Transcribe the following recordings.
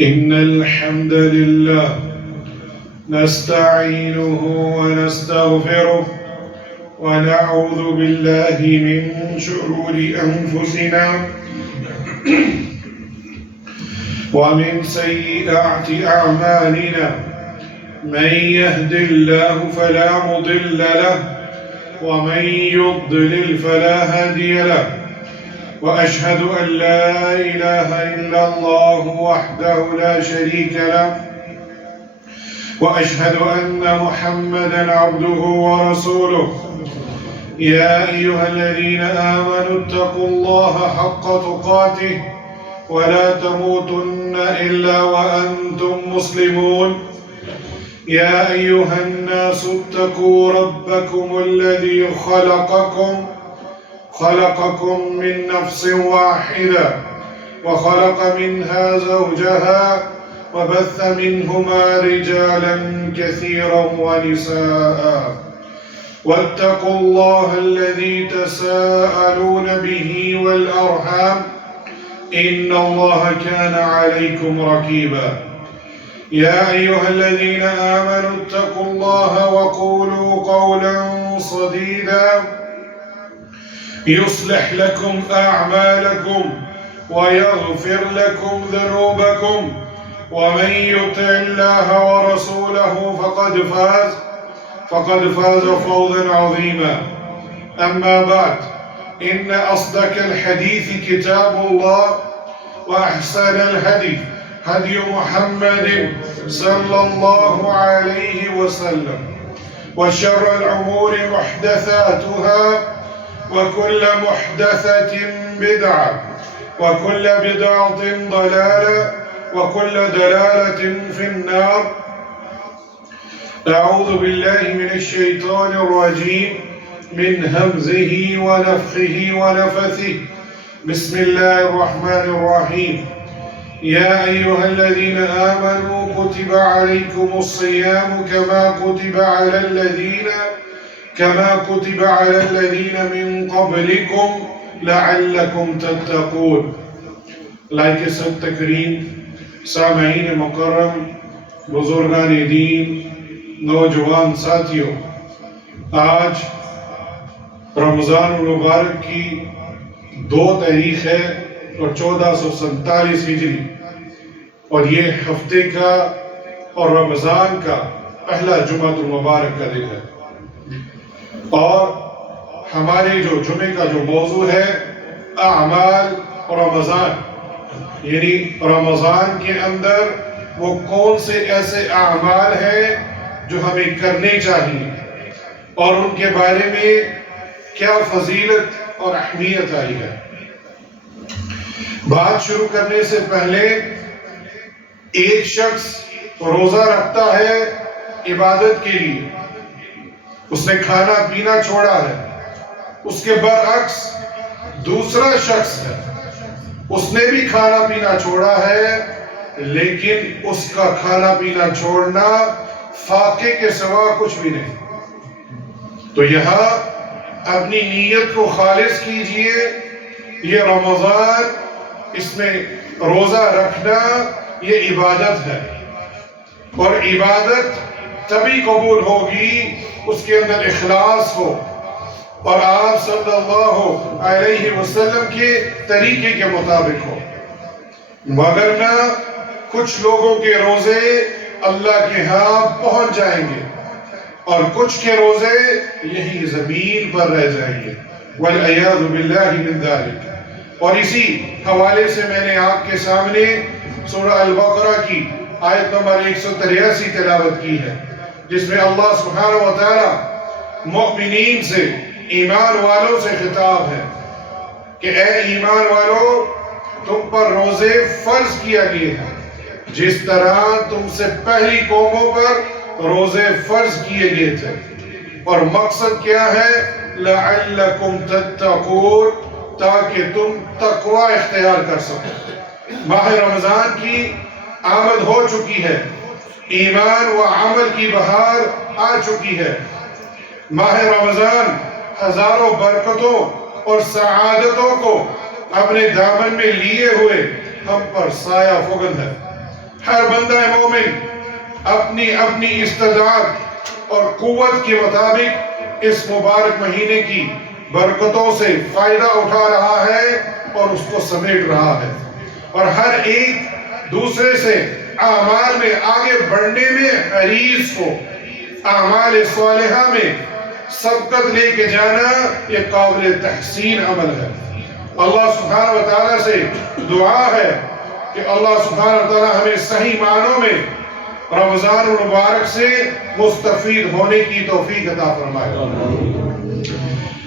إن الحمد لله نستعينه ونستغفره ونعوذ بالله من شرور أنفسنا ومن سيئات أعمالنا من يهد الله فلا مضل له ومن يضلل فلا هادي له وأشهد أن لا إله إلا الله وحده لا شريك له وأشهد أن محمدًا عبده ورسوله يا أيها الذين آمنوا اتقوا الله حق تقاته ولا تموتن إلا وأنتم مسلمون يا أيها الناس اتقوا ربكم الذي خلقكم من نفس واحدة وخلق منها زوجها وبث منهما رجالا كثيرا ونساء واتقوا الله الذي تساءلون به والأرحام إن الله كان عليكم رقيبا يا أيها الذين آمنوا اتقوا الله وقولوا قولا سديدا يصلح لكم أعمالكم ويغفر لكم ذنوبكم ومن يطع الله ورسوله فقد فاز فوزا عظيما أما بعد إن أصدق الحديث كتاب الله وأحسن الهدي هدي محمد صلى الله عليه وسلم وشر الأمور محدثاتها وكل محدثة بدعة وكل بدعة ضلالة وكل دلالة في النار أعوذ بالله من الشيطان الرجيم من همزه ونفخه ونفثه بسم الله الرحمن الرحيم يا أيها الذين آمنوا كتب عليكم الصيام كما كتب على الذين من قبلكم لعلكم تتقون لائق سب تکریم سامعین مکرم بزرگان دین نوجوان ساتھیوں، آج رمضان المبارک کی 2 تاریخ ہے اور 1447 ہجری اور یہ ہفتے کا اور رمضان کا پہلا جمعہ المبارک کا دن ہے اور ہمارے جو جمعے کا جو موضوع ہے اعمال رمضان، یعنی رمضان کے اندر وہ کون سے ایسے اعمال ہیں جو ہمیں کرنے چاہیے اور ان کے بارے میں کیا فضیلت اور اہمیت آئی ہے۔ بات شروع کرنے سے پہلے ایک شخص روزہ رکھتا ہے عبادت کے لیے، اس نے کھانا پینا چھوڑا ہے، اس کے برعکس دوسرا شخص ہے، اس نے بھی کھانا پینا چھوڑا ہے لیکن اس کا کھانا پینا چھوڑنا فاقے کے سوا کچھ بھی نہیں۔ تو یہاں اپنی نیت کو خالص کیجئے، یہ رمضان، اس میں روزہ رکھنا یہ عبادت ہے اور عبادت تبھی قبول ہوگی اس کے اندر اخلاص ہو اور آپ صلی اللہ علیہ وسلم کے طریقے کے مطابق ہو، مگر نہ کچھ لوگوں کے روزے اللہ کے ہاں پہنچ جائیں گے اور کچھ کے روزے یہی زمین پر رہ جائیں گے والعیاذ باللہ من ذالک۔ اور اسی حوالے سے میں نے آپ کے سامنے سورہ البقرہ کی آیت نمبر 183 تلاوت کی ہے، جس میں اللہ سبحانہ وتعالی مؤمنین سے، ایمان والوں سے خطاب ہے کہ اے ایمان والو، تم پر روزے فرض کیا گئے ہیں جس طرح تم سے پہلی قوموں پر روزے فرض کیے گئے تھے، اور مقصد کیا ہے؟ لعلکم تتقون، تاکہ تم تقوی اختیار کر سکو۔ ماہ رمضان کی آمد ہو چکی ہے، ایمان و عمل کی بہار آ چکی ہے۔ ماہ رمضان ہزاروں برکتوں اور سعادتوں کو اپنے دامن میں لیے ہوئے ہم پر سایہ فگن ہے۔ ہر بندہ مومن اپنی اپنی استطاعت اور قوت کے مطابق اس مبارک مہینے کی برکتوں سے فائدہ اٹھا رہا ہے اور اس کو سمیٹ رہا ہے، اور ہر ایک دوسرے سے اعمال میں آگے بڑھنے میں حریص ہو۔ اعمال صالحہ میں سبقت لے کے جانا یہ قابل تحسین عمل ہے۔ اللہ سبحانہ وتعالی سے دعا ہے کہ اللہ سبحانہ وتعالی ہمیں صحیح معنوں میں رمضان المبارک سے مستفید ہونے کی توفیق عطا فرمائے۔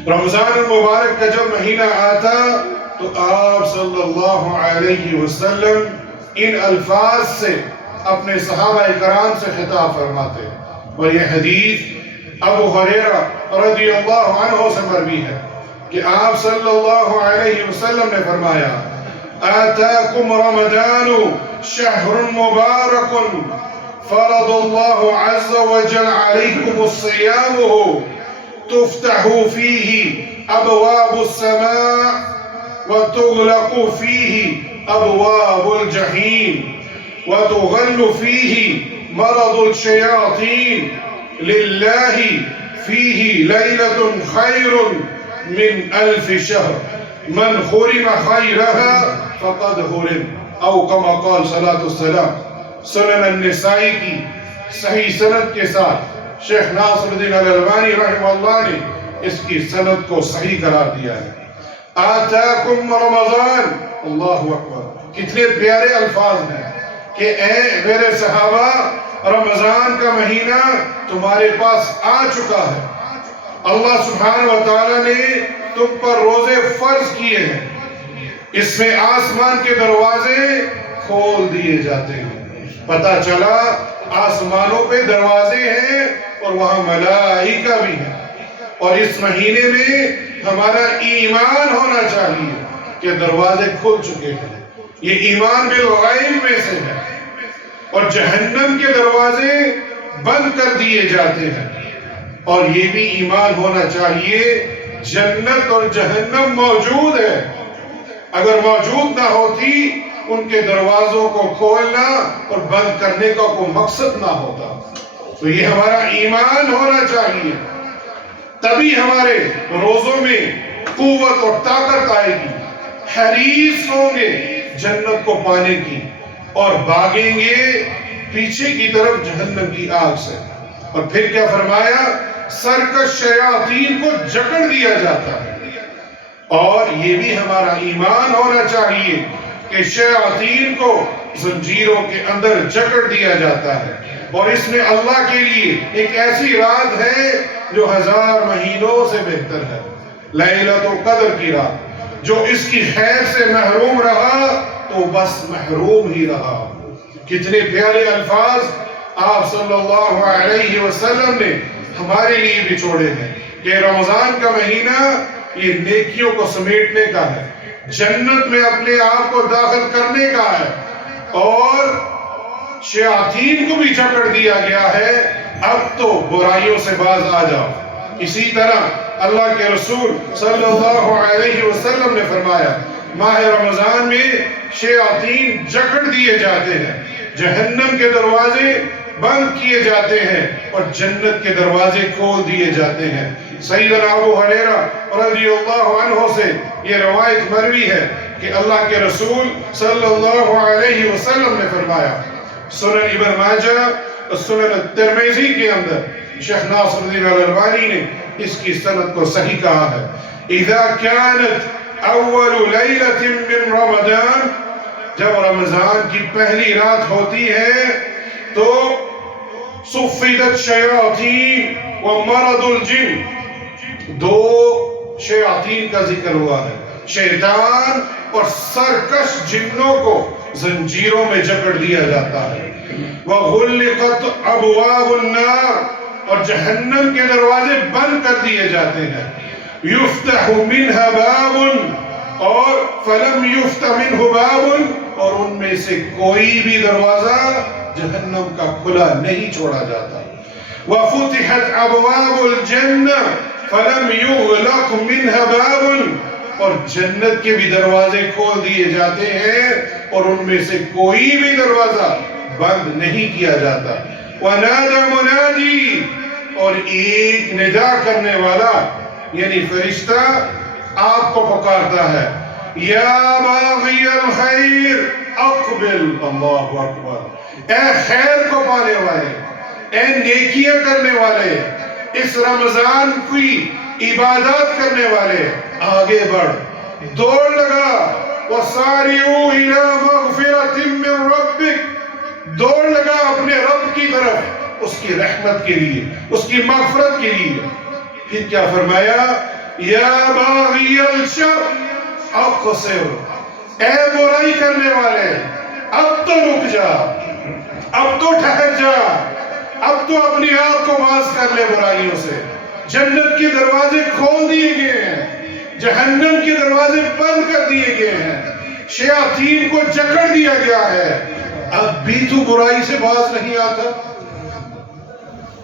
رمضان المبارک کا جب مہینہ آتا تو آپ صلی اللہ علیہ وسلم ان الفاظ سے اپنے صحابہ کرام سے خطاب فرماتے، اور یہ حدیث ابو ہریرہ رضی اللہ عنہ سے مروی ہے کہ آپ صلی اللہ علیہ وسلم نے فرمایا: آتاکم رمضان شہر مبارک فرض اللہ عز وجل علیکم الصیامہ تفتح فیہ ابواب السماء وتغلق فیہ ابواب الجحیم وتغل فیہ مرض الشیاطین للہ فیہ لیلۃ خیر من الف شہر من حرم خیرها فقد حرم، او کما قال صلاۃ السلام۔ سنن النسائی کی صحیح سند کے ساتھ شیخ ناصر الدین الالبانی رحمہ اللہ نے اس کی سند کو صحیح قرار دیا ہے۔ آتاکم رمضان، اللہ اکبر، کتنے پیارے الفاظ ہیں کہ اے میرے صحابہ، رمضان کا مہینہ تمہارے پاس آ چکا ہے۔ اللہ سبحانہ وتعالی نے تم پر روزے فرض کیے ہیں، اس میں آسمان کے دروازے کھول دیے جاتے ہیں۔ پتہ چلا آسمانوں پہ دروازے ہیں اور وہاں ملائکہ بھی ہیں، اور اس مہینے میں ہمارا ایمان ہونا چاہیے کہ دروازے کھل چکے ہیں۔ یہ ایمان بالغیب میں سے ہے، اور جہنم کے دروازے بند کر دیے جاتے ہیں، اور یہ بھی ایمان ہونا چاہیے جنت اور جہنم موجود ہے۔ اگر موجود نہ ہوتی ان کے دروازوں کو کھولنا اور بند کرنے کا کوئی مقصد نہ ہوتا۔ تو یہ ہمارا ایمان ہونا چاہیے، تبھی ہمارے روزوں میں قوت اور طاقت آئے گی، حریص ہوں گے جنت کو پانے کی، اور بھاگیں گے پیچھے کی طرف جہنم کی آگ سے۔ اور پھر کیا فرمایا؟ سرکش شیاطین کو جکڑ دیا جاتا ہے، اور یہ بھی ہمارا ایمان ہونا چاہیے کہ شیاطین کو زنجیروں کے اندر جکڑ دیا جاتا ہے، اور اس میں اللہ کے لیے ایک ایسی رات ہے جو 1000 مہینوں سے بہتر ہے، لیلۃ القدر کی رات۔ جو اس کی خیر سے محروم رہا تو بس محروم ہی رہا۔ کتنے پیارے الفاظ آپ صلی اللہ علیہ وسلم نے ہمارے لیے بھی چھوڑے ہیں کہ رمضان کا مہینہ یہ نیکیوں کو سمیٹنے کا ہے، جنت میں اپنے آپ کو داخل کرنے کا ہے، اور شیاطین کو بھی جکڑ دیا گیا ہے، اب تو برائیوں سے باز آ جاؤ۔ اسی طرح اللہ کے رسول صلی اللہ علیہ وسلم نے فرمایا ماہ رمضان میں شیاطین جکڑ دیے جاتے ہیں، جہنم کے دروازے بند کیے جاتے ہیں، اور جنت کے دروازے کھول دیے جاتے ہیں۔ سیدنا ابو ہریرہ رضی اللہ عنہ سے یہ روایت مروی ہے کہ اللہ کے رسول صلی اللہ علیہ وسلم نے فرمایا، سنن ابن ماجہ اور سنن الترمذی کے اندر شیخ ناصر الدین الالبانی نے اس کی سند کو صحیح کہا ہے: اذا كانت اول لیلۃ من رمضان، جب رمضان کی پہلی رات ہوتی ہے تو صفدت شیاطین ومرض الجن، دو شیاطین کا ذکر ہوا ہے، شیطان اور سرکش جنوں کو زنجیروں میں جکڑ دیا جاتا ہے۔ وغلقت ابواب النار، اور جہنم کے دروازے بند کر دیے جاتے ہیں۔ یفتح منها باب، اور فلم یفتح منه باب، اور ان میں سے کوئی بھی دروازہ جہنم کا کھلا نہیں چھوڑا جاتا۔ وفتحت ابواب الجنہ فلم یغلق منها باب، اور جنت کے بھی دروازے کھول دیے جاتے ہیں، اور ان میں سے کوئی بھی دروازہ بند نہیں کیا جاتا۔ وَنَادَى مُنَادِي، اور ایک ندا کرنے والا یعنی فرشتہ آپ کو پکارتا ہے، یا باغی الخیر اقبل، اللہ اکبر، اے خیر کو پانے والے، اے نیکیاں کرنے والے، اس رمضان کی عبادات کرنے والے، آگے بڑھ، دوڑ لگا، وَسَارِعُوا إِلَى مَغْفِرَةٍ مِّن رَبِّكَ، دوڑ لگا اپنے رب کی طرف، اس کی رحمت کے لیے، اس کی مغفرت کے لیے۔ پھر کیا فرمایا، یا باغی الشر اقصر، اے برائی کرنے والے اب تو رک جا، اب تو ٹھہر جا، اب تو اپنے آپ کو باز کر لے برائیوں سے۔ جنت کے دروازے کھول دیے گئے ہیں، جہنم کے دروازے بند کر دیے گئے ہیں، شیاطین کو جکڑ دیا گیا ہے، اب بھی تو برائی سے باز نہیں آتا۔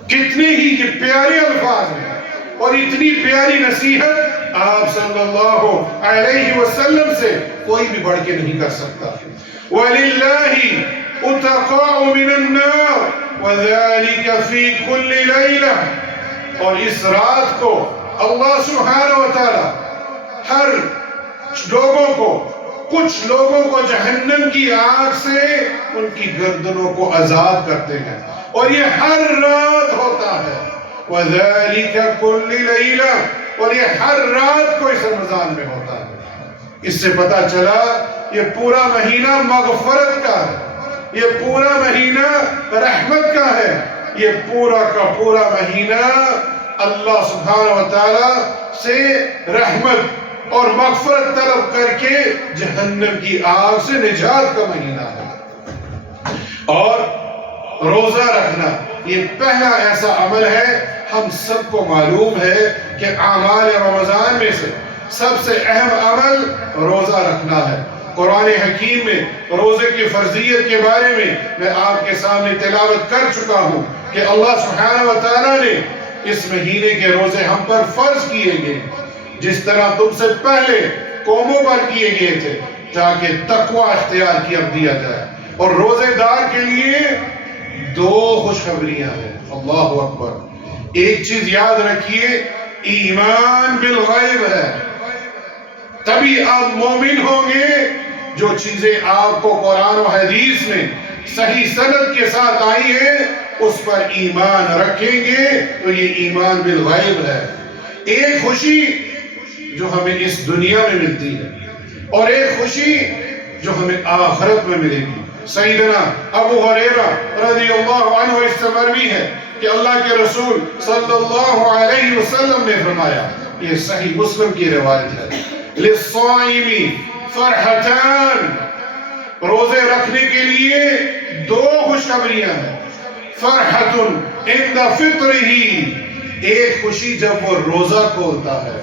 کتنے ہی یہ پیارے الفاظ ہیں اور اتنی پیاری نصیحت آپ صلی اللہ علیہ وسلم سے کوئی بھی بڑھ کے نہیں کر سکتا۔ وَلِلَّهِ اُتَقَاءُ مِنَ النَّارِ وَذَلِكَ فِي كُلِّ لَيْلَةٍ، اور اس رات کو اللہ سبحانہ وتعالی ہر لوگوں کو، کچھ لوگوں کو جہنم کی آگ سے ان کی گردنوں کو آزاد کرتے ہیں، اور یہ ہر رات ہوتا ہے۔ وَذَلِكَ كُلِّ لَيْلَةٍ، اور یہ ہر رات کو اس رمضان میں ہوتا ہے۔ اس سے پتہ چلا یہ پورا مہینہ مغفرت کا ہے، یہ پورا مہینہ رحمت کا ہے، یہ پورا کا پورا مہینہ اللہ سبحانہ وتعالی سے رحمت اور مغفرت طلب کر کے جہنم کی آگ سے نجات کا مہینہ ہے۔ اور روزہ رکھنا یہ پہلا ایسا عمل ہے، ہم سب کو معلوم ہے کہ اعمال رمضان میں سے سب سے اہم عمل روزہ رکھنا ہے۔ قرآن حکیم میں روزے کی فرضیت کے بارے میں آپ کے سامنے تلاوت کر چکا ہوں کہ اللہ سبحانہ وتعالی نے اس مہینے کے روزے ہم پر فرض کیے گئے، جس طرح تم سے پہلے قوموں پر کیے گئے تھے، تاکہ تقوی اختیار کیا جائے۔ اور روزے دار کے لیے دو خوشخبریاں ہیں، اللہ اکبر۔ ایک چیز یاد رکھیے، ایمان بالغیب ہے، تبھی آپ مومن ہوں گے۔ جو چیزیں آپ کو قرآن و حدیث میں صحیح سند کے ساتھ آئی ہیں اس پر ایمان رکھیں گے تو یہ ایمان بالغیب ہے۔ ایک خوشی جو ہمیں اس دنیا میں ملتی ہے اور ایک خوشی جو ہمیں آخرت میں ملے گی۔ سیدنا ابو ہریرہ رضی اللہ عنہ اس سے مروی ہے کہ اللہ کے رسول صلی اللہ علیہ وسلم نے فرمایا، یہ صحیح مسلم کی روایت ہے، لِلصَّائِمِ فرحتان، روزے رکھنے کے لیے دو خوشخبریاں ہیں۔ فرحت عند فطرہ، ایک خوشی جب وہ روزہ کھولتا ہے،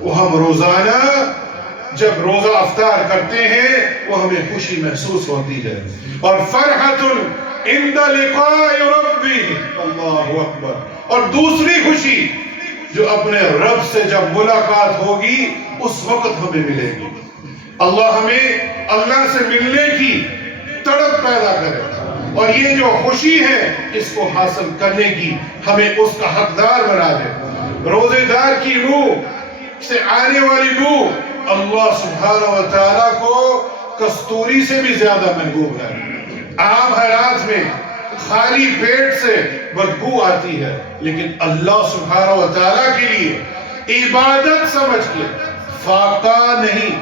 وہ ہم روزانہ جب روزہ افطار کرتے ہیں وہ ہمیں خوشی محسوس ہوتی ہے۔ اور فرحت عند لقاء ربی، اللہ اکبر، اور دوسری خوشی جو اپنے رب سے جب ملاقات ہوگی اس وقت ہمیں ملے گی۔ اللہ ہمیں اللہ سے ملنے کی تڑپ پیدا کرے، اور یہ جو خوشی ہے اس کو حاصل کرنے کی ہمیں اس کا حقدار بنا دے۔ روزے دار کی روح سے آنے والی بو اللہ سبحانہ وتعالی کو کستوری سے بھی زیادہ محبوب ہے۔ عام حالات میں خالی پیٹ سے بدبو آتی ہے، لیکن اللہ سبحانہ وتعالی کے لیے عبادت سمجھ کے، فاقہ نہیں،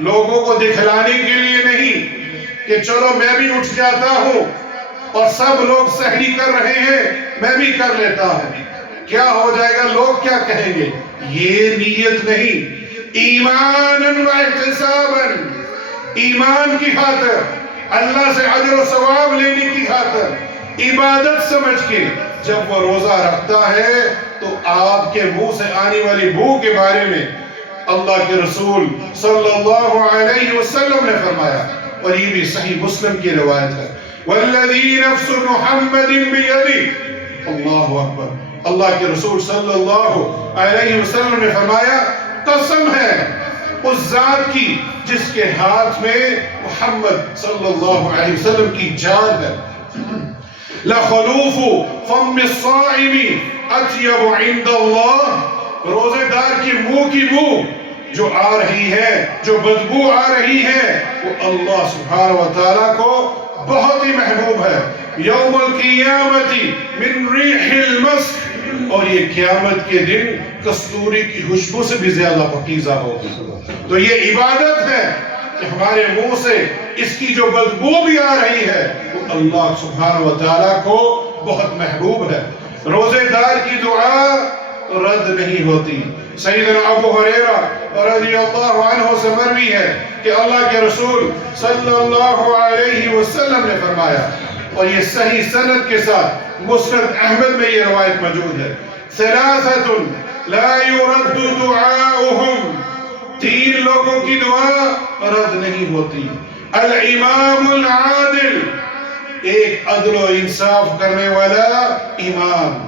لوگوں کو دکھلانے کے لیے نہیں کہ چلو میں بھی اٹھ جاتا ہوں اور سب لوگ سحری کر رہے ہیں میں بھی کر لیتا ہوں، کیا ہو جائے گا، لوگ کیا کہیں گے، یہ نیت نہیں۔ ایماناً و احتساباً، ایمان کی خاطر، اللہ سے اجر و ثواب لینے کی خاطر، عبادت سمجھ کے جب وہ روزہ رکھتا ہے تو آپ کے منہ سے آنے والی بو کے بارے میں اللہ کے رسول صلی اللہ علیہ وسلم نے فرمایا، اور یہ بھی صحیح مسلم کی روایت ہے، وَالَّذِي نَفْسُ مُحَمَّدٍ بِيَدِهِ، اللہ اکبر۔ اللہ کے رسول صلی اللہ علیہ وسلم نے فرمایا، قسم ہے اس ذات کی جس کے ہاتھ میں محمد صلی اللہ علیہ وسلم کی جان ہے، لخلوف فم الصائم اطیب عند اللہ، روزے دار کی بو جو آ رہی ہے، جو بدبو آ رہی ہے، وہ اللہ سبحانہ و تعالیٰ کو بہت ہی محبوب ہے. یوم القیامت من ریح المسک، اور یہ قیامت کے دن کستوری کی خوشبو سے بھی زیادہ پاکیزہ ہوگی. تو یہ عبادت ہے کہ ہمارے منہ سے اس کی جو بدبو بھی آ رہی ہے وہ اللہ سبحانہ و تعالیٰ کو بہت محبوب ہے. روزے دار کی دعا رد نہیں ہوتی. سیدنا ابو ہریرہ رضی اللہ عنہ سے مروی ہے کہ اللہ کے رسول صلی اللہ علیہ وسلم نے فرمایا، اور یہ صحیح سند کے ساتھ مسند احمد میں یہ روایت موجود ہے، ثلاثۃ لا يرد دعاؤہم، 3 لوگوں کی دعا رد نہیں ہوتی. الامام العادل، ایک عدل و انصاف کرنے والا امام.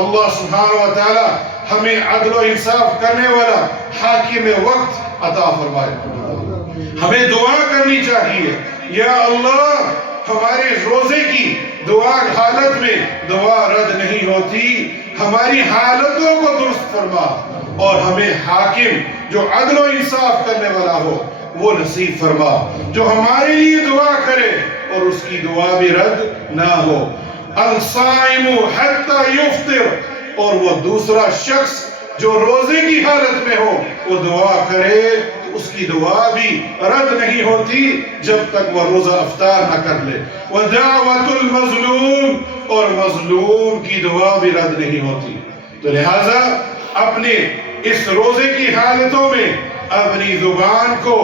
اللہ سبحانہ و تعالی ہمیں عدل و انصاف کرنے والا حاکم وقت عطا فرمائے. ہمیں دعا کرنی چاہیے، یا اللہ ہمارے روزے کی دعا حالت میں دعا رد نہیں ہوتی، ہماری حالتوں کو درست فرما، اور ہمیں حاکم جو عدل و انصاف کرنے والا ہو وہ نصیب فرما، جو ہمارے لیے دعا کرے اور اس کی دعا بھی رد نہ ہو. الصائم حتی یفطر، اور وہ دوسرا شخص جو روزے کی حالت میں ہو وہ دعا کرے تو اس کی دعا بھی رد نہیں ہوتی جب تک وہ روزہ افطار نہ کر لے. ودعوت المظلوم، اور مظلوم کی دعا بھی رد نہیں ہوتی. تو لہٰذا اپنے اس روزے کی حالتوں میں اپنی زبان کو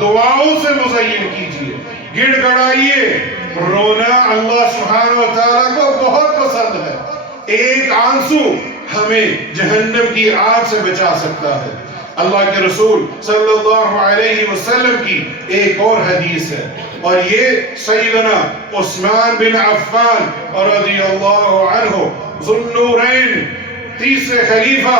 دعاؤں سے مزین کیجیے، گڑ گڑائیے. رونا اللہ سبحانہ و تعالیٰ کو بہت پسند ہے. ایک آنسو ہمیں جہنم کی آگ سے بچا سکتا ہے. اللہ کے رسول صلی اللہ علیہ وسلم کی ایک اور حدیث ہے، اور یہ سیدنا عثمان بن عفان رضی اللہ عنہ ذو النورین، تیسرے خلیفہ،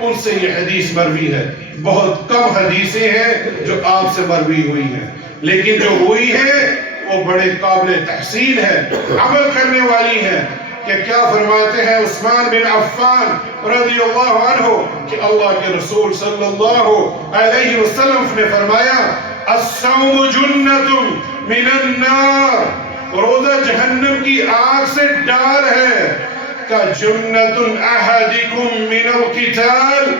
ان سے یہ حدیث مروی ہے. بہت کم حدیثیں ہیں جو آپ سے مروی ہوئی ہیں، لیکن جو ہوئی ہے وہ بڑے قابل تحسین ہے، عمل کرنے والی ہے. کہ کیا فرماتے ہیں عثمان بن عفان رضی اللہ عنہ کہ اللہ کے رسول صلی اللہ علیہ وسلم نے فرمایا، الصوم جنۃ من النار، روزہ جہنم کی آگ سے ڈال ہے. کجنۃ احدکم من القتال،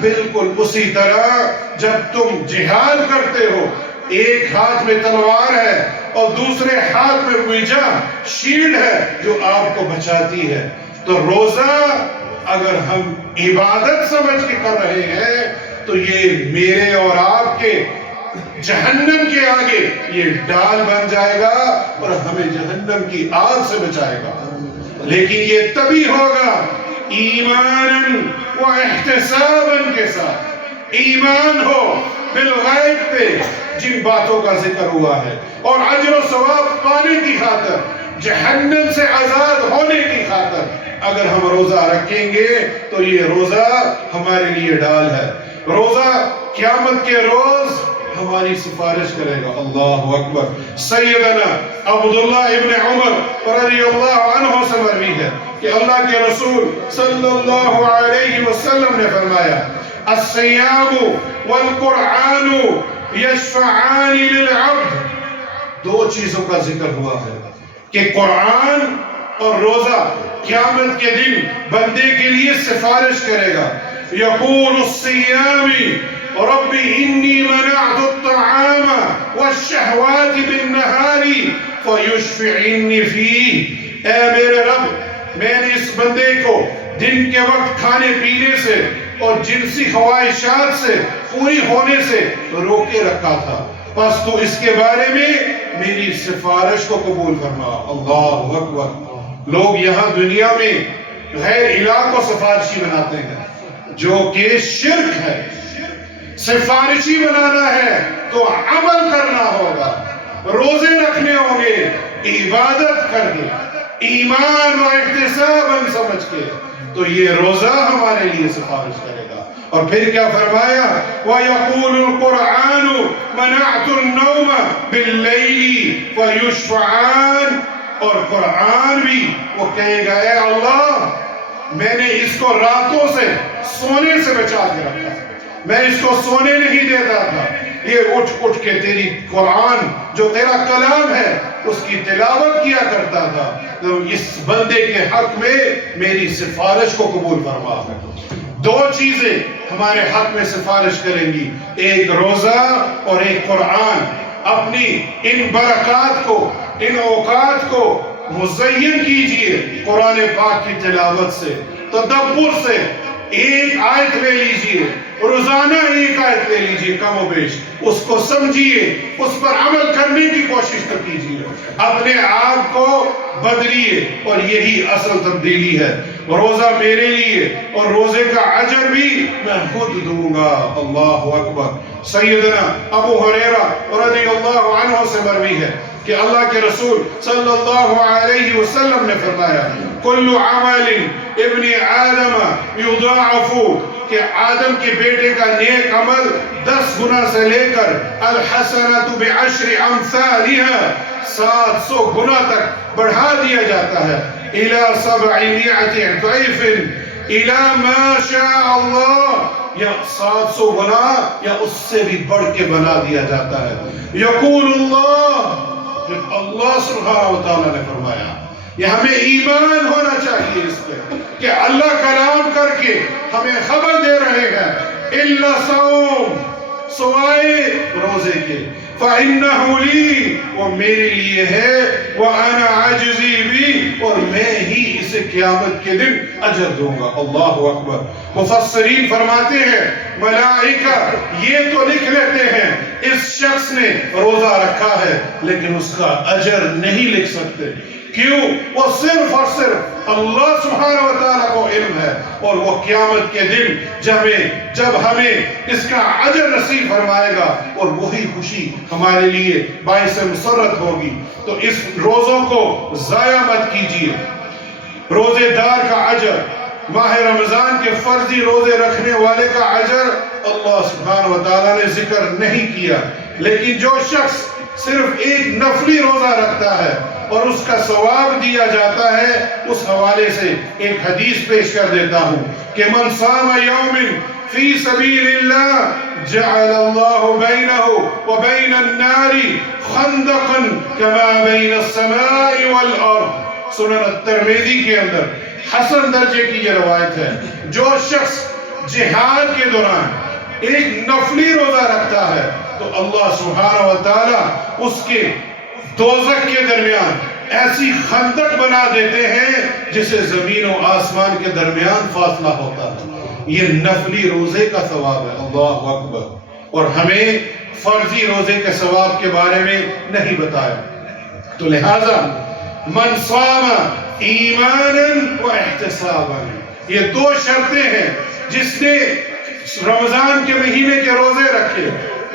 بالکل اسی طرح جب تم جہاد کرتے ہو، ایک ہاتھ میں تلوار ہے اور دوسرے ہاتھ میں وجہ شیلڈ ہے جو آپ کو بچاتی ہے. تو روزہ اگر ہم عبادت سمجھ کے کر رہے ہیں تو یہ میرے اور آپ کے جہنم کے آگے یہ ڈال بن جائے گا اور ہمیں جہنم کی آگ سے بچائے گا. لیکن یہ تبھی ہوگا ایماناً و احتساباً کے ساتھ، ایمان ہو بالغیب پہ جن باتوں کا ذکر ہوا ہے، اور اجر و ثواب پانے کی خاطر، جہنم سے آزاد ہونے کی خاطر اگر ہم روزہ رکھیں گے تو یہ روزہ ہمارے لیے ڈال ہے. روزہ قیامت کے روز ہماری سفارش کرے گا. اللہ اکبر. سیدنا عبداللہ ابن عمر رضی اللہ عنہ سے مروی ہے کہ اللہ کے رسول صلی اللہ علیہ وسلم نے فرمایا، الصیام والقرآن یشفعان للعبد، 2 چیزوں کا ذکر ہوا ہے کہ قرآن اور روزہ قیامت کے دن بندے کے لیے سفارش کرے گا. یقول الصیام رب انی منعت الطعام والشہوات بالنہار فیشفعنی فیہ، اے میرے رب میں نے اس بندے کو دن کے وقت کھانے پینے سے اور جنسی خواہشات سے پوری ہونے سے روکے رکھا تھا، پس تو اس کے بارے میں میری سفارش کو قبول فرما. اللہ اکبر. لوگ یہاں دنیا میں غیر الہ کو سفارشی بناتے ہیں جو کہ شرک ہے. سفارشی بنانا ہے تو عمل کرنا ہوگا، روزے رکھنے ہوں گے، عبادت کر کے، ایمان و احتساباً سمجھ کے، تو یہ روزہ ہمارے لیے سفارش کرے گا. اور پھر کیا فرمایا، وَيَقُولُ الْقُرْآنُ مَنَعْتُ النَّوْمَ بِاللَّيْلِ فَيُشْفَعَانِ، اور قرآن بھی وہ کہے گا اے اللہ میں نے اس کو راتوں سے سونے سے بچا کے رکھا، میں اس کو سونے نہیں دیتا تھا، یہ اٹھ اٹھ کے تیری قرآن جو تیرا کلام ہے اس کی تلاوت کیا کرتا تھا، تو اس بندے کے حق میں میری سفارش کو قبول فرما۔ دو چیزیں ہمارے حق میں سفارش کریں گی، ایک روزہ اور ایک قرآن۔ اپنی ان برکات کو، ان اوقات کو مزین کیجئے قرآن پاک کی تلاوت سے، تدبر سے۔ ایک آیت لے لیجئے، روزانہ ایک آیت لے لیجئے کم و بیش، اس کو سمجھیے، اس پر عمل کرنے کی کوشش کیجئے، اپنے آپ کو بدلیے، اور یہی اصل تبدیلی ہے۔ روزہ میرے لیے اور روزے کا اجر بھی میں خود دوں گا۔ اللہ اکبر۔ سیدنا ابو ہریرہ رضی اللہ عنہ سے مروی ہے کہ اللہ کے رسول صلی اللہ علیہ وسلم نے فرمایا کل عمل ابن آدم یضاعف، کہ آدم کے بیٹے کا نیک عمل 10 گنا سے لے کر الحسنۃ بعشر امثالها 700 گنا تک بڑھا دیا جاتا ہے، الى 700 ضعف الى ما شاء اللہ، یا 700 گنا یا اس سے بھی بڑھ کے بنا دیا جاتا ہے۔ یقول اللہ، پھر اللہ سبحانہ وتعالی نے فرمایا، یہ ہمیں ایمان ہونا چاہیے اس پہ کہ اللہ کلام کر کے ہمیں خبر دے رہے ہیں الا صوم، سوائے روزے کے، فَإِنَّهُ لِي، وہ میرے لیے ہے، وَأَنَا عَجْزِي بِهِ، اور میں ہی اسے قیامت کے دن اجر دوں گا۔ اللہ اکبر۔ مفسرین فرماتے ہیں ملائکہ یہ تو لکھ لیتے ہیں اس شخص نے روزہ رکھا ہے، لیکن اس کا اجر نہیں لکھ سکتے۔ کیوں؟ وہ صرف اور صرف اللہ سبحانہ وتعالیٰ کو علم ہے، اور وہ قیامت کے دن جب ہمیں اس کا اجر نصیب فرمائے گا، اور وہی خوشی ہمارے لیے باعث مسرت ہوگی۔ تو اس روزوں کو ضائع مت کیجیے۔ روزے دار کا اجر، ماہ رمضان کے فرضی روزے رکھنے والے کا اجر اللہ سبحانہ وتعالیٰ نے ذکر نہیں کیا، لیکن جو شخص صرف ایک نفلی روزہ رکھتا ہے اور اس کا ثواب دیا جاتا ہے، اس حوالے سے ایک حدیث پیش کر دیتا ہوں کہ من صام یوم فی سبیل اللہ جعل اللہ بینہ وبین النار خندقا کما بین السماء والارض۔ سنن الترمذی کے اندر حسن درجے کی یہ روایت ہے، جو شخص جہاد کے دوران ایک نفلی روزہ رکھتا ہے تو اللہ سبحانہ وتعالیٰ اس کے دوزخ کے درمیان ایسی خندق بنا دیتے ہیں جسے زمین و آسمان کے درمیان فاصلہ ہوتا ہے۔ یہ نفلی روزے کا ثواب ہے۔ اللہ اکبر۔ اور ہمیں فرضی روزے کے ثواب کے بارے میں نہیں بتایا، تو لہٰذا من صام ایمانا و احتسابا، یہ دو شرطیں ہیں جس نے رمضان کے مہینے کے روزے رکھے،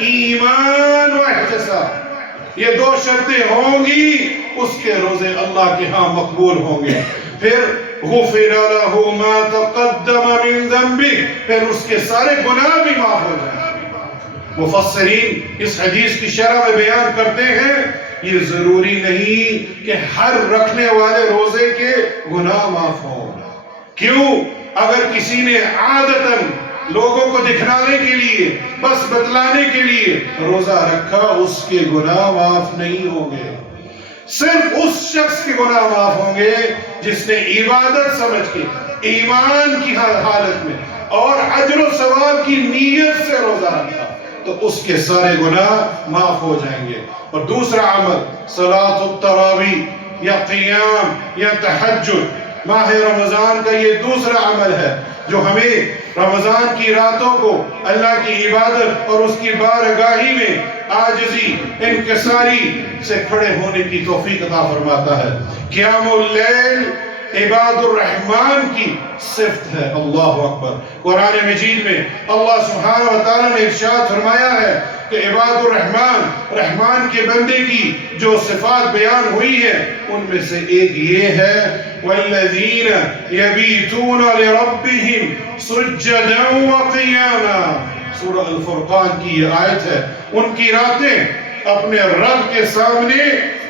ایمان و احتساب، یہ دو شرطیں ہوں گی، اس کے روزے اللہ کے ہاں مقبول ہوں گے۔ پھر غفر لہ ما تقدم من ذنبہ، پھر اس کے سارے گناہ بھی معاف ہو جائیں۔ مفسرین اس حدیث کی شرح میں بیان کرتے ہیں یہ ضروری نہیں کہ ہر رکھنے والے روزے کے گناہ معاف ہوں۔ کیوں؟ اگر کسی نے عادتاً لوگوں کو دکھلانے کے لیے، بس بتلانے کے لیے روزہ رکھا، اس کے گناہ معاف نہیں ہوں گے۔ صرف اس شخص کے گناہ معاف ہوں گے جس نے عبادت سمجھ کے، ایمان کی حالت میں اور اجر و ثواب کی نیت سے روزہ رکھا، تو اس کے سارے گناہ معاف ہو جائیں گے۔ اور دوسرا عمل صلاۃ التراویح یا قیام یا تہجد، ماہ رمضان کا یہ دوسرا عمل ہے جو ہمیں رمضان کی راتوں کو اللہ کی عبادت اور اس کی بارگاہی میں عاجزی، انکساری سے کھڑے ہونے کی توفیق عطا فرماتا ہے۔ قیام اللیل عباد الرحمن کی صفت ہے۔ اللہ اکبر۔ قرآن مجید میں اللہ سبحانہ وتعالی نے ارشاد فرمایا ہے کہ عباد الرحمن، رحمان کے بندے کی جو صفات بیان ہوئی ہیں ان میں سے ایک یہ ہے وَالَّذِينَ يَبِيتُونَ لِرَبِّهِمْ سُجَّدًا وَقِيَامًا۔ سورہ الفرقان کی یہ آیت ہے، ان کی راتیں اپنے رب کے سامنے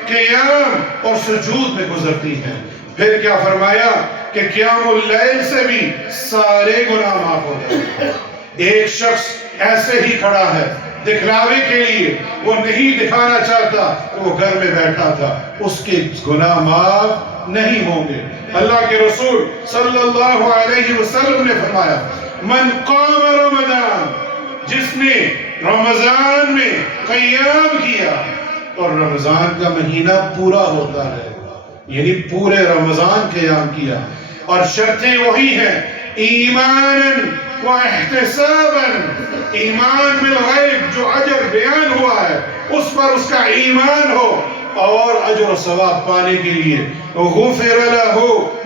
قیام اور سجود میں گزرتی ہیں۔ پھر کیا فرمایا کہ قیام اللیل سے بھی سارے گناہ معاف ہو جاتے ہیں۔ ایک شخص ایسے ہی کھڑا ہے دکھلاوے کے لیے، وہ نہیں دکھانا چاہتا کہ وہ گھر میں بیٹھا تھا، اس کے گناہ معاف نہیں ہوں گے۔ اللہ کے رسول صلی اللہ علیہ وسلم نے فرمایا من قام رمضان، جس نے رمضان میں قیام کیا، اور رمضان کا مہینہ پورا ہوتا ہے، یعنی پورے رمضان قیام کیا، اور شرطیں وہی ہیں ایماناً و احتساباً، ایمان بالغیب جو اجر بیان ہوا ہے اس پر اس کا ایمان ہو، اور اجر و ثواب پانے کے لیے غفر لہ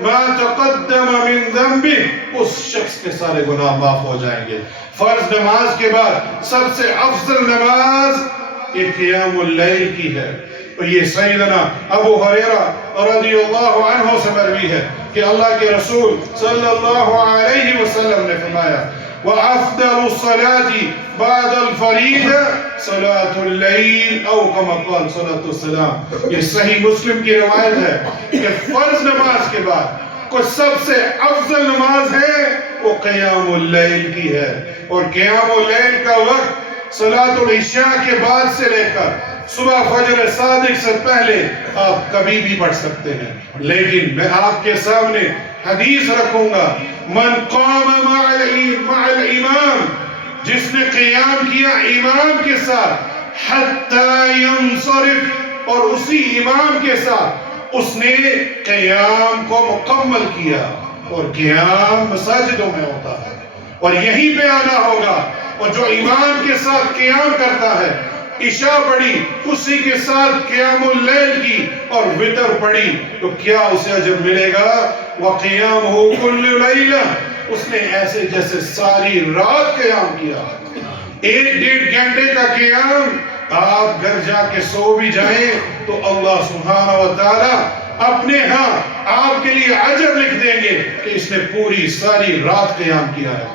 ما تقدم من ذنبہ، اس شخص کے سارے گناہ معاف ہو جائیں گے۔ فرض نماز کے بعد سب سے افضل نماز یہ قیام اللیل کی ہے، اور یہ سیدنا ابو ہریرہ رضی اللہ عنہ سے مروی ہے کہ اللہ کے رسول صلی اللہ علیہ وسلم نے فرمایا وَأَفْضَلُ الصَّلَاةِ بَعْدَ الْفَرِيضَةِ صَلَاةُ اللَّيْلِ او كما قال صلاة السلام۔ یہ صحیح مسلم کی روایت ہے کہ فرض نماز کے بعد کوئی سب سے افضل نماز ہے وہ قیام اللیل کی ہے، اور قیام اللیل کا وقت صلاة العشاء کے بعد سے لے کر صبح فجر صادق سے پہلے آپ کبھی بھی پڑھ سکتے ہیں، لیکن میں آپ کے سامنے حدیث رکھوں گا من قام مع الامام، جس نے قیام کیا امام کے ساتھ حتی ینصرف، اور اسی امام کے ساتھ اس نے قیام کو مکمل کیا، اور قیام مساجدوں میں ہوتا ہے اور یہیں پہ آنا ہوگا، اور جو امام کے ساتھ قیام کرتا ہے عشاء پڑھی اسی کے ساتھ قیام اللیل کی اور وتر پڑھی تو کیا اسے اجر ملے گا؟ وَقِيَامُهُ كُلُّ لَيْلَةٍ، اس نے ایسے جیسے ساری رات قیام کیا۔ 1-1.5 گھنٹے کا قیام، آپ گھر جا کے سو بھی جائیں تو اللہ سبحانہ وتعالی اپنے ہاں آپ کے لیے اجر لکھ دیں گے کہ اس نے پوری ساری رات قیام کیا ہے۔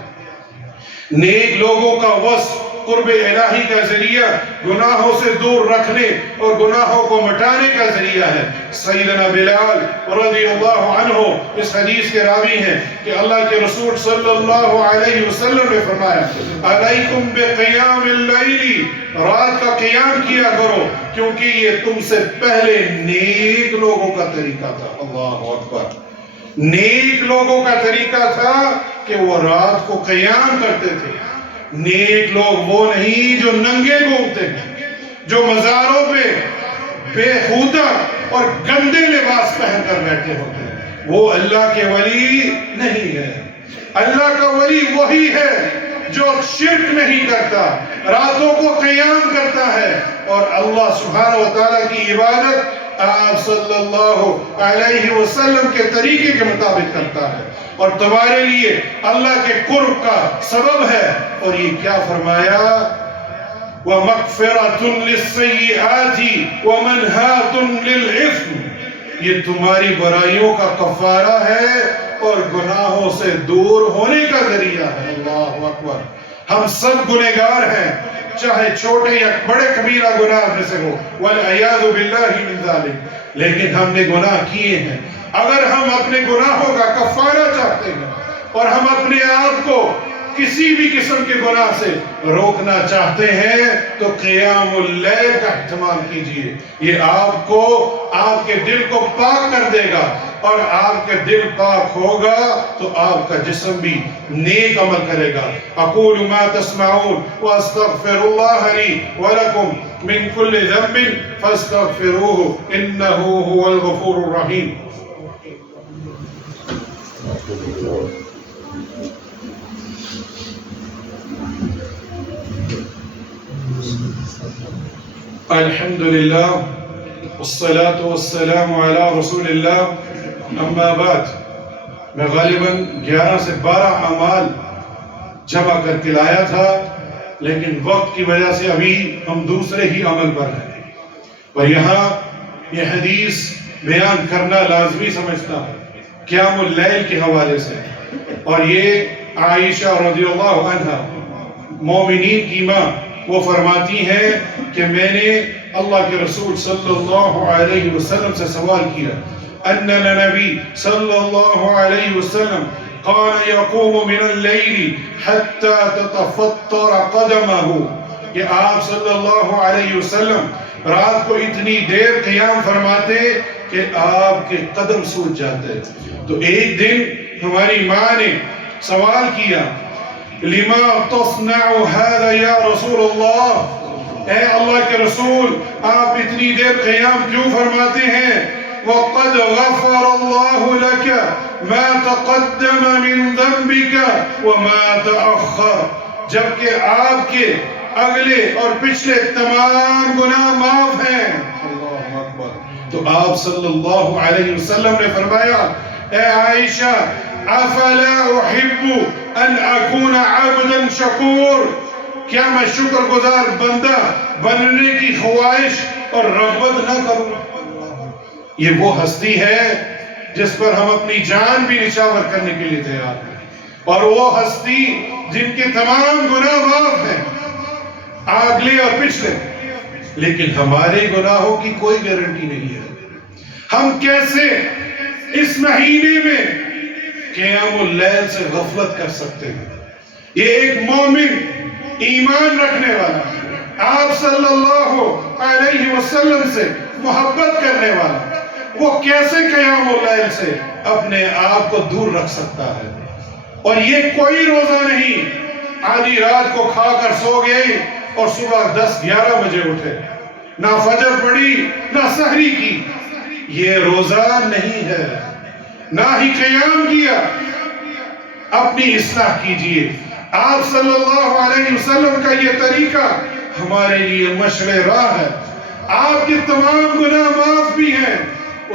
نیک لوگوں کا وصف قرب الہی کا ذریعہ گناہوں سے دور رکھنے اور گناہوں کو مٹانے کا ذریعہ ہے۔ سیدنا بلال رضی اللہ عنہ اس حدیث کے راوی ہیں کہ اللہ کے رسول صلی اللہ علیہ وسلم نے فرمایا علیکم بقیام اللیل، رات کا قیام کیا کرو کیونکہ یہ تم سے پہلے نیک لوگوں کا طریقہ تھا۔ اللہ اکبر، نیک لوگوں کا طریقہ تھا کہ وہ رات کو قیام کرتے تھے۔ نیک لوگ وہ نہیں جو ننگے گھومتے ہیں، جو مزاروں پہ بےہودہ اور گندے لباس پہن کر بیٹھے ہوتے ہیں، وہ اللہ کے ولی نہیں ہے۔ اللہ کا ولی وہی ہے جو شرک نہیں کرتا، راتوں کو قیام کرتا ہے اور اللہ سبحانہ وتعالی کی عبادت آپ صلی اللہ علیہ وسلم کے طریقے کے مطابق کرتا ہے، اور تمہارے لیے اللہ کے قرب کا سبب ہے۔ اور یہ کیا فرمایا وَمَغْفِرَةٌ لِلسَّيِّئَاتِ وَمَنْهَاتٌ لِلْإِثْمِ، یہ تمہاری برائیوں کا کفارہ ہے اور گناہوں سے دور ہونے کا ذریعہ ہے۔ اللہ اکبر، ہم سب گنہگار ہیں، چاہے چھوٹے یا بڑے کبیرہ گناہ میں سے ہو، وَالْعِيَاذُ بِاللَّهِ مِنْ ذَلِكَ، لیکن ہم نے گناہ کیے ہیں۔ اگر ہم اپنے گناہوں کا کفارہ چاہتے ہیں اور ہم اپنے آپ کو کسی بھی قسم کے گناہ سے روکنا چاہتے ہیں تو قیام اللیل کا اہتمام کیجئے، یہ آپ کو آپ کے دل کو پاک کر دے گا، اور آپ کے دل پاک ہوگا تو آپ کا جسم بھی نیک عمل کرے گا۔ اقول ما تسمعون واستغفر اللہ لی ولکم من کل ذنب فاستغفروه انه هو الغفور الرحیم۔ الحمدللہ والصلاة والسلام علی رسول اللہ، اما بعد، میں غالباً 11 سے 12 اعمال جمع کر کے لایا تھا، لیکن وقت کی وجہ سے ابھی ہم دوسرے ہی عمل پر ہیں، اور یہاں یہ حدیث بیان کرنا لازمی سمجھتا ہوں قیام اللیل کے حوالے سے، اور یہ عائشہ رضی اللہ عنہ مومنین کی ماں، وہ فرماتی ہیں کہ میں نے اللہ کے رسول صلی اللہ علیہ وسلم سے سوال کیا ان نبی صلی اللہ علیہ وسلم قال يقوم من الليل حتى تتفطر قدمه کہ آپ صلی اللہ علیہ وسلم رات کو اتنی دیر قیام فرماتے کہ آپ کے قدم سوج جاتے. تو ایک دن ہماری ماں نے سوال کیا لما تصنع هذا یا رسول اللہ، اے اللہ کے رسول آپ اتنی دیر قیام کیوں فرماتے ہیں؟ وَقَدْ غَفَرَ اللَّهُ لَكَ مَا تَقَدَّمَ مِن ذَنْبِكَ وَمَا تَأَخَّرَ، جبکہ آپ کے اگلے اور پچھلے تمام گناہ معاف ہیں. اللہ اکبر. تو آپ صلی اللہ علیہ وسلم نے فرمایا اے عائشہ افلا احب ان اکون عبدا شکور، کیا میں شکر گزار بندہ بننے کی خواہش اور رغبت نہ کروں؟ یہ وہ ہستی ہے جس پر ہم اپنی جان بھی نچھاور کرنے کے لیے تیار ہیں، اور وہ ہستی جن کے تمام گناہ معاف ہیں اگلے اور پچھلے، لیکن ہمارے گناہوں کی کوئی گارنٹی نہیں ہے. ہم کیسے اس مہینے میں قیام اللیل سے غفلت کر سکتے ہیں؟ یہ ایک مومن ایمان رکھنے والا آپ صلی اللہ علیہ وسلم سے محبت کرنے والا وہ کیسے قیام اللیل سے اپنے آپ کو دور رکھ سکتا ہے؟ اور یہ کوئی روزہ نہیں آدھی رات کو کھا کر سو گئے اور صبح 10-11 بجے اٹھے، نہ فجر پڑی نہ سحری کی. یہ روزہ نہیں ہے، نہ ہی قیام کیا. اپنی اصلاح کیجئے. آپ صلی اللہ علیہ وسلم کا یہ طریقہ ہمارے لیے مشعل راہ ہے. آپ کے تمام گناہ معاف بھی ہیں،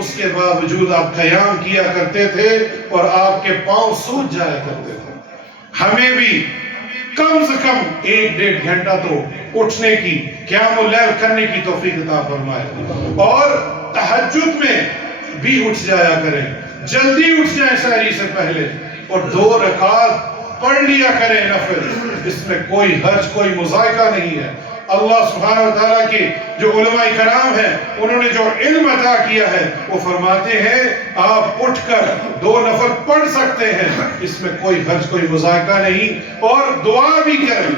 اس کے باوجود آپ قیام کیا کرتے تھے اور آپ کے پاؤں سوج جایا کرتے تھے. ہمیں بھی کم سے کم 1-1.5 گھنٹہ تو اٹھنے کی قیام اللیل کرنے کی توفیق عطا فرمائے، اور تہجد میں بھی اٹھ جایا کریں. جلدی اٹھ جائیں سحری سے پہلے اور 2 رکعت پڑھ لیا کریں نفل. اس میں کوئی حرج کوئی مذائقہ نہیں ہے. اللہ سبحانہ وتعالیٰ کے جو علماء کرام ہیں انہوں نے جو علم عطا کیا ہے وہ فرماتے ہیں آپ اٹھ کر 2 نفل پڑھ سکتے ہیں، اس میں کوئی حرج کوئی مذائقہ نہیں. اور دعا بھی کریں.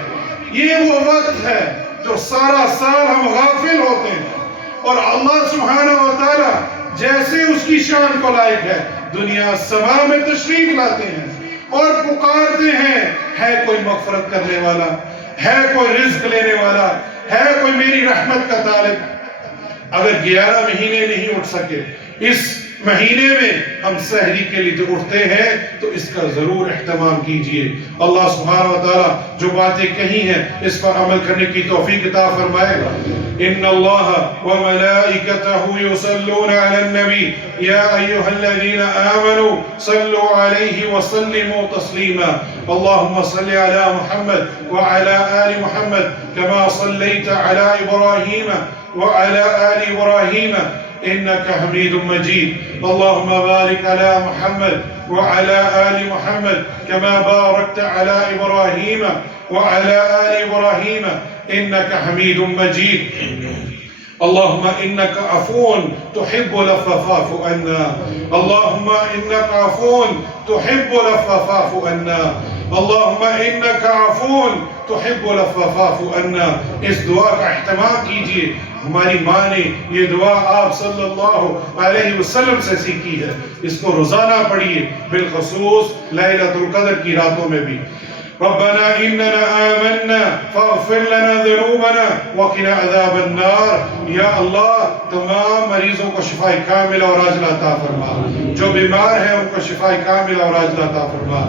یہ وہ وقت ہے جو سارا سال ہم غافل ہوتے ہیں، اور اللہ سبحانہ وتعالیٰ جیسے اس کی شان کو لائق ہے دنیا سما میں تشریف لاتے ہیں اور پکارتے ہیں ہے کوئی مغفرت کرنے والا، ہے کوئی رزق لینے والا، ہے کوئی میری رحمت کا طالب. اگر 11 مہینے نہیں اٹھ سکے، اس مہینے میں ہم سحری کے لیے جو اٹھتے ہیں تو اس کا ضرور اہتمام کیجئے. اللہ سبحانہ وتعالی جو باتیں کہی ہیں اس پر عمل کرنے کی توفیق عطا فرمائے. ان اللہ وملائکته یصلون علی النبی یا ایھا الذین آمنوا صلوا علیہ وسلموا تسلیما. اللهم صل علی محمد وعلى آل محمد كما صليت على إبراهيم وعلى آل إبراهيم إنك حميد مجيد. اللهم بارك على محمد وعلى آل محمد كما باركت على إبراهيم وعلى آل إبراهيم إنك حميد مجيد. اللهم إنك عفو تحب العفو فاعف عنا. اللهم إنك عفو تحب العفو فاعف عنا. اللهم إنك عفو تحب العفو فاعف عنا. اس دعا کا اہتمام کیجئے. ہماری ماں نے یہ دعا آپ صلی اللہ علیہ وسلم سے سیکھی ہے، اس کو روزانہ پڑھیے، بالخصوص لیلۃ القدر کی راتوں میں بھی. ربنا اننا آمنا فاغفر لنا ذنوبنا وقنا عذاب النار. یا اللہ تمام مریضوں کو شفاء کاملہ اور عاجلہ عطا فرما، جو بیمار ہیں ان کو شفاء کاملہ اور عاجلہ عطا فرما،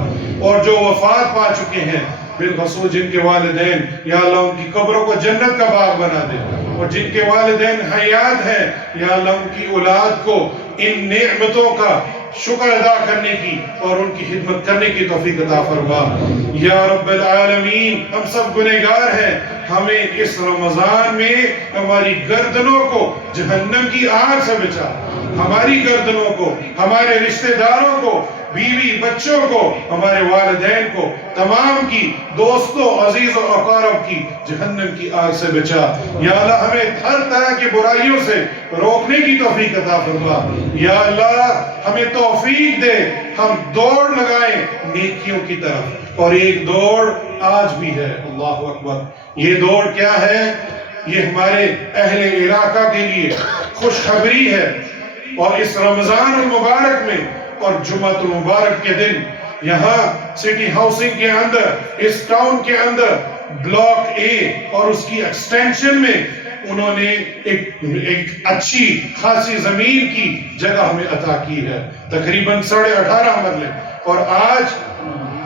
اور جو وفات پا چکے ہیں بالخصوص جن کے والدین، یا اللہ ان کی قبروں کو جنت کا باغ بنا دے، اور جن کے والدین حیات ہیں یا اللہ ان کی اولاد کو ان نعمتوں کا شکر ادا کرنے کی اور ان کی خدمت کرنے کی توفیق عطا فرما. یا رب العالمین ہم سب گنہگار ہیں، ہمیں اس رمضان میں ہماری گردنوں کو جہنم کی آگ سے بچا، ہماری گردنوں کو، ہمارے رشتہ داروں کو، بیوی بچوں کو، ہمارے والدین کو، تمام کی دوستوں عزیز و اقارب کی جہنم کی آگ سے بچا۔ یا اللہ ہمیں ہر طرح کی برائیوں سے روکنے کی توفیق عطا فرما۔ یا اللہ ہمیں توفیق دے، ہم دوڑ لگائیں نیکیوں کی طرف، اور ایک دوڑ آج بھی ہے۔ اللہ اکبر۔ یہ دوڑ کیا ہے؟ یہ ہمارے اہل علاقہ کے لیے خوشخبری ہے، اور اس رمضان المبارک میں اور جمعۃ المبارک کے دن یہاں سٹی ہاؤسنگ کے اندر، اس ٹاؤن کے اندر بلاک اے اور اس کی ایکسٹینشن میں انہوں نے ایک اچھی خاصی زمین کی جگہ ہمیں عطا کی ہے، تقریباً 18.5 مرلے، اور آج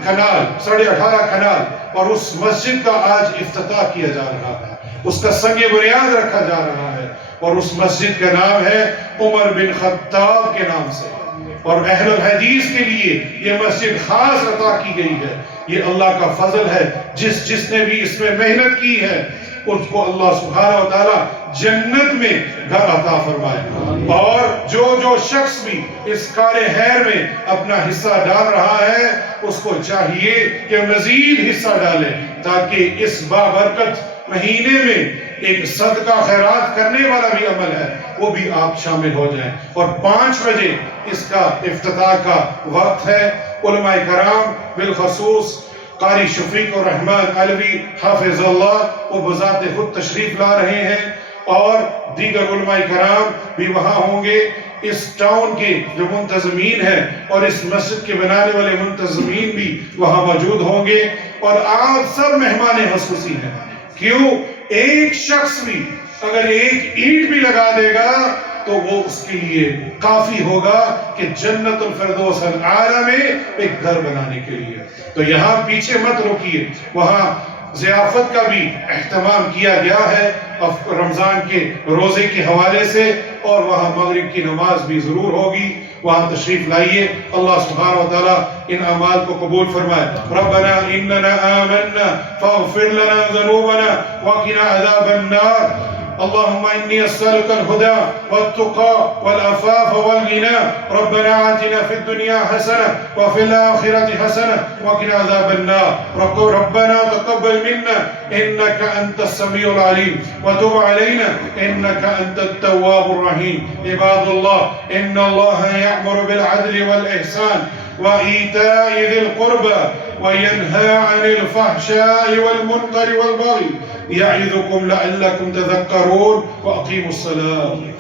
کنال 18.5 کنال، اور اس مسجد کا آج افتتاح کیا جا رہا ہے، اس کا سنگ بنیاد رکھا جا رہا ہے، اور اس مسجد کا نام ہے عمر بن خطاب کے نام سے، اور اہل الحدیث کے لیے یہ مسجد خاص عطا کی گئی ہے۔ یہ اللہ کا فضل ہے، جس نے بھی اس میں محنت کی ہے اس کو اللہ سبحانہ و تعالیٰ جنت میں گھر عطا فرمائے، اور جو شخص بھی اس کار خیر میں اپنا حصہ ڈال رہا ہے اس کو چاہیے کہ مزید حصہ ڈالے، تاکہ اس بابرکت مہینے میں ایک صدقہ خیرات کرنے والا بھی عمل ہے وہ بھی آپ شامل ہو جائیں۔ اور 5 بجے اس کا افتتاح کا وقت ہے۔ علماء کرام بالخصوص قاری شفیق الرحمن علوی حافظ اللہ وہ بذات خود تشریف لا رہے ہیں، اور دیگر علماء کرام بھی وہاں ہوں گے۔ اس ٹاؤن کے جو منتظمین ہیں اور اس مسجد کے بنانے والے منتظمین بھی وہاں موجود ہوں گے، اور آپ سب مہمان خصوصی ہیں۔ کیوں؟ ایک شخص بھی اگر ایک اینٹ بھی لگا دے گا تو وہ اس کے لیے کافی ہوگا کہ جنت الفردوس الاعلی میں ایک گھر بنانے کے لیے۔ تو یہاں پیچھے مت رکیے، وہاں ضیافت کا بھی اہتمام کیا گیا ہے رمضان کے روزے کے حوالے سے، اور وہاں مغرب کی نماز بھی ضرور ہوگی، وہاں تشریف لائیے۔ اللہ سبحانہ و تعالیٰ ان اعمال کو قبول فرمائے۔ ربنا اننا آمنا فاغفر لنا ذنوبنا وقنا عذاب النار۔ اللهم إني أسألك الهدى والتقى والعفاف والغنى. ربنا آتنا في الدنيا حسنة وفي الآخرة حسنة وقنا عذاب النار. ربنا تقبل منا إنك أنت السميع العليم وتب علينا إنك أنت التواب الرحيم. عباد الله إن الله يأمر بالعدل والإحسان وإيتاء ذي القربى وينهى عن الفحشاء والمنكر والبغي يعظكم لعلكم تذكرون وأقيموا الصلاة.